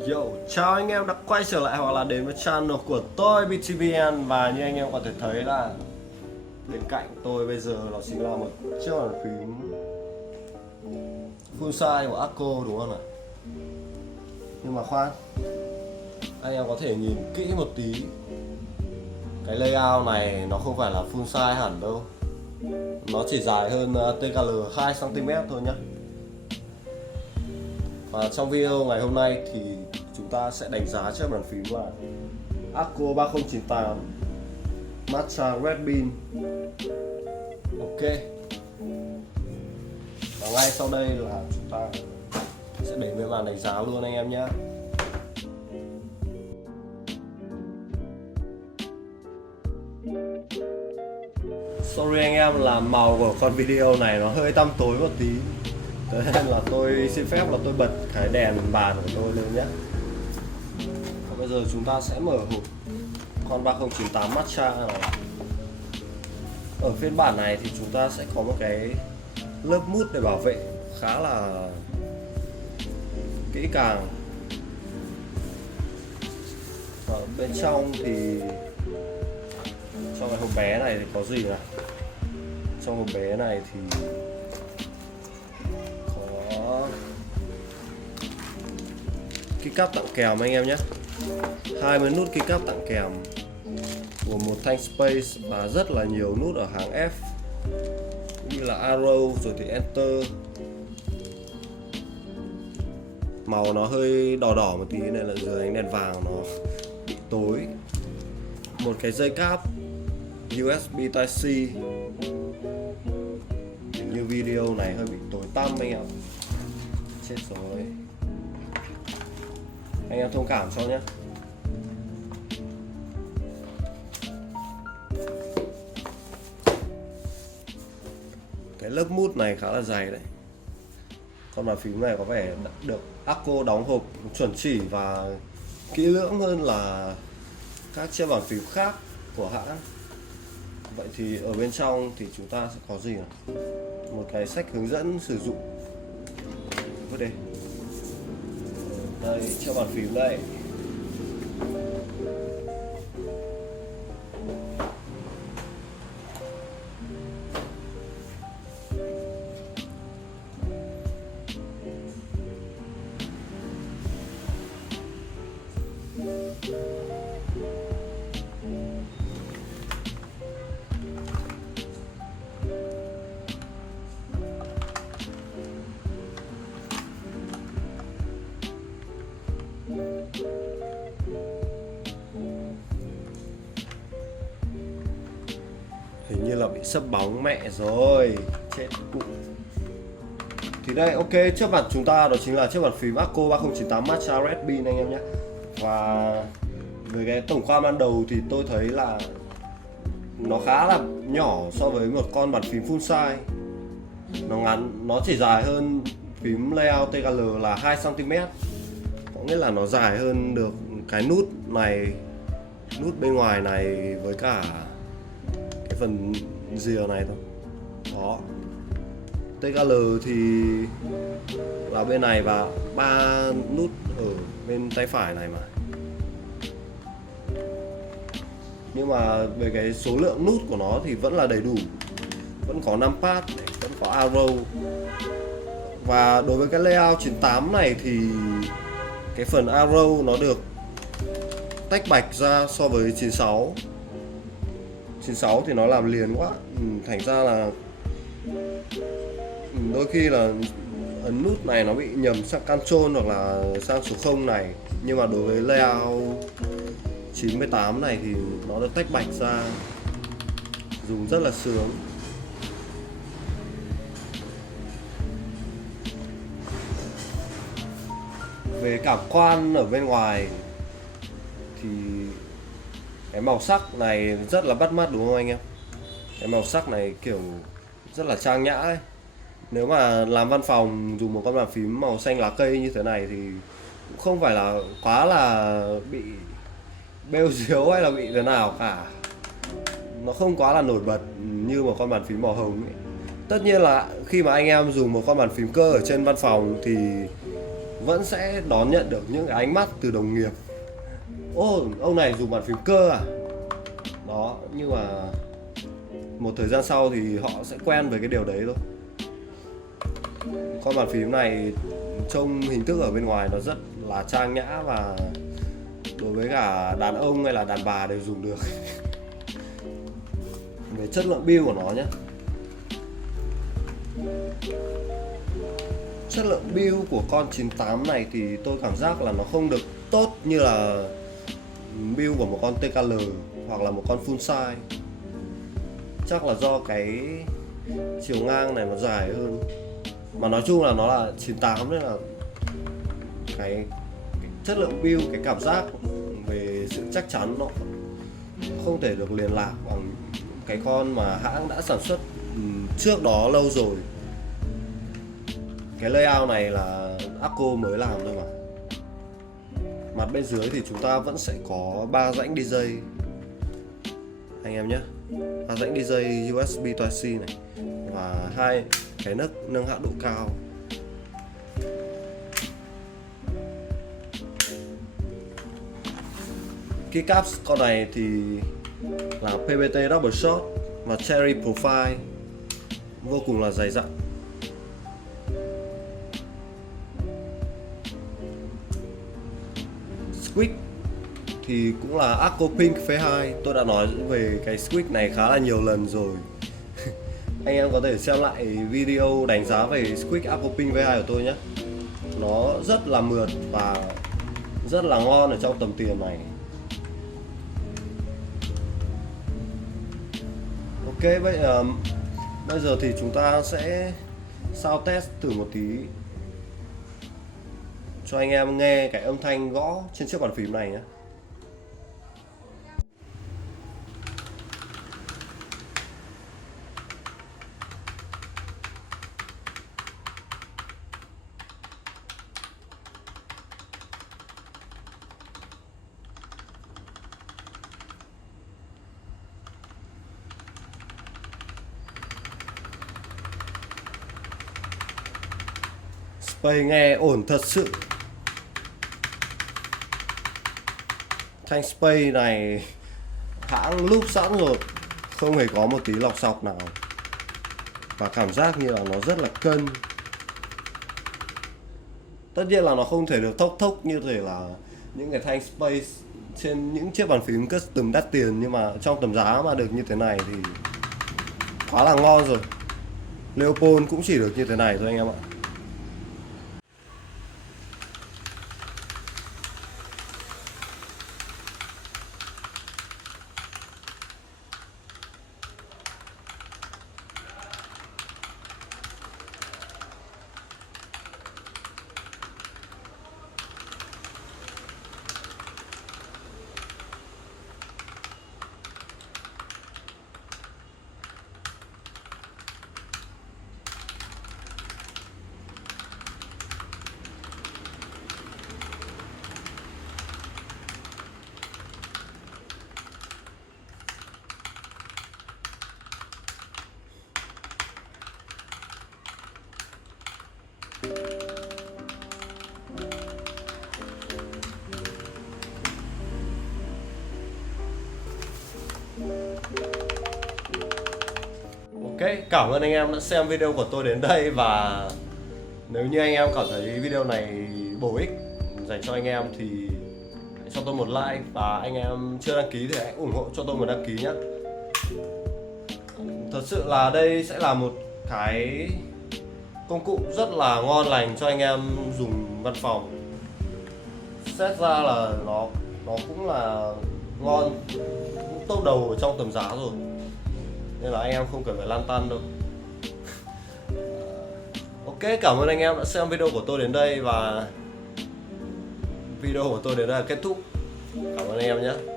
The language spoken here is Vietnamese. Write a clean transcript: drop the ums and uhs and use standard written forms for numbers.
Yo, chào anh em đã quay trở lại hoặc là đến với channel của tôi BTVN. Và như anh em có thể thấy là bên cạnh tôi bây giờ nó chính là một chiếc bàn phím full size của Akko, đúng không ạ? Nhưng mà khoan, anh em có thể nhìn kỹ một tí, cái layout này nó không phải là full size hẳn đâu. Nó chỉ dài hơn TKL 2cm thôi nhé. Và trong video ngày hôm nay thì chúng ta sẽ đánh giá chiếc bàn phím là Akko 3098 Matcha Red Bean. Ok. Và ngay sau đây là chúng ta sẽ đến với màn đánh giá luôn anh em nhé. Sorry anh em là màu của con video này nó hơi tăm tối một tí, thế nên là tôi xin phép là tôi bật cái đèn bàn của tôi lên nhé. Và bây giờ chúng ta sẽ mở hộp con 3098 Matcha này. Ở phiên bản này thì chúng ta sẽ có một cái lớp mút để bảo vệ khá là kỹ càng. Và bên trong thì trong cái hộp bé này thì có gì này? Trong hộp bé này thì có keycap tặng kèm anh em nhé. 20 nút keycap tặng kèm của một thanh space và rất là nhiều nút ở hàng F, cũng như là arrow rồi thì enter. Màu nó hơi đỏ đỏ một tí nên là dưới ánh đèn vàng nó bị tối. Một cái dây cáp USB Type-C. Hình như video này hơi bị tối tăm anh em. Chết rồi, anh em thông cảm cho nhé. Cái lớp mút này khá là dày đấy. Con bàn phím này có vẻ được Akko đóng hộp chuẩn chỉ và kỹ lưỡng hơn là các chiếc bàn phím khác của hãng. Vậy thì ở bên trong thì chúng ta sẽ có gì nào? Một cái sách hướng dẫn sử dụng. Vứt đây. Đây, chiếc bàn phím đây. Hình như là bị sấp bóng mẹ rồi, chết cụ. Thì đây, ok, trước mặt chúng ta đó chính là chiếc bàn phím Akko 3098 Matcha Red Bean anh em nhé. Và với cái tổng quan ban đầu thì tôi thấy là nó khá là nhỏ so với một con bàn phím full size. Nó ngắn, nó chỉ dài hơn phím layout TKL là 2cm. Có nghĩa là nó dài hơn được cái nút này, nút bên ngoài này với cả cái phần rìa này thôi. Đó. TKL thì là bên này và 3 nút ở bên tay phải này mà. Nhưng mà về cái số lượng nút của nó thì vẫn là đầy đủ. Vẫn có numpad, vẫn có arrow. Và đối với cái layout 98 này thì cái phần arrow nó được tách bạch ra so với 96. 96 thì nó làm liền quá, thành ra là đôi khi là ấn nút này nó bị nhầm sang Ctrl hoặc là sang số 0 này. Nhưng mà đối với layout 98 này thì nó được tách bạch ra, dùng rất là sướng. Về cảm quan ở bên ngoài thì cái màu sắc này rất là bắt mắt đúng không anh em? Cái màu sắc này kiểu rất là trang nhã ấy. Nếu mà làm văn phòng dùng một con bàn phím màu xanh lá cây như thế này thì cũng không phải là quá là bị bêu diếu hay là bị thế nào cả. Nó không quá là nổi bật như một con bàn phím màu hồng ấy. Tất nhiên là khi mà anh em dùng một con bàn phím cơ ở trên văn phòng thì vẫn sẽ đón nhận được những cái ánh mắt từ đồng nghiệp. Ô, ông này dùng bàn phím cơ à? Đó, nhưng mà một thời gian sau thì họ sẽ quen với cái điều đấy thôi. Con bàn phím này trông hình thức ở bên ngoài nó rất là trang nhã và đối với cả đàn ông hay là đàn bà đều dùng được. Về chất lượng build của nó nhé, chất lượng build của con 98 này thì tôi cảm giác là nó không được tốt như là build của một con TKL hoặc là một con full size. Chắc là do cái chiều ngang này nó dài hơn, mà nói chung là nó là 98 nên là cái chất lượng build, cái cảm giác về sự chắc chắn nó không thể được liền lạc bằng cái con mà hãng đã sản xuất trước đó lâu rồi. Cái layout này là Akko mới làm thôi mà. Mặt bên dưới thì chúng ta vẫn sẽ có 3 rãnh DJ anh em nhé, 3 rãnh DJ USB Type-C này và 2 cái nấc nâng hạ độ cao. Keycaps con này thì là PBT Double Shot và Cherry Profile, vô cùng là dày dặn. Squeak thì cũng là Akko Pink Phase 2. Tôi đã nói về cái Squeak này khá là nhiều lần rồi. Anh em có thể xem lại video đánh giá về Squeak Akko Pink Phase 2 của tôi nhé. Nó rất là mượt và rất là ngon ở trong tầm tiền này. Ok, bây giờ thì chúng ta sẽ sound test thử một tí cho anh em nghe cái âm thanh gõ trên chiếc bàn phím này nhé. Space nghe ổn thật sự. Thanh Space này hãng loop sẵn rồi, không hề có một tí lọc sọc nào, và cảm giác như là nó rất là cân. Tất nhiên là nó không thể được thốc thốc như thể là những cái thanh Space trên những chiếc bàn phím custom đắt tiền, nhưng mà trong tầm giá mà được như thế này thì quá là ngon rồi. Leopold cũng chỉ được như thế này thôi anh em ạ. Ok, cảm ơn anh em đã xem video của tôi đến đây, và nếu như anh em cảm thấy video này bổ ích dành cho anh em thì hãy cho tôi một like, và anh em chưa đăng ký thì hãy ủng hộ cho tôi một đăng ký nhé. Thật sự là đây sẽ là một cái công cụ rất là ngon lành cho anh em dùng văn phòng. Xét ra là nó cũng là ngon, cũng top đầu ở trong tầm giá rồi, nên là anh em không cần phải lăn tăn đâu. Ok, cảm ơn anh em đã xem video của tôi đến đây, và video của tôi đến đây là kết thúc. Cảm ơn anh em nhé.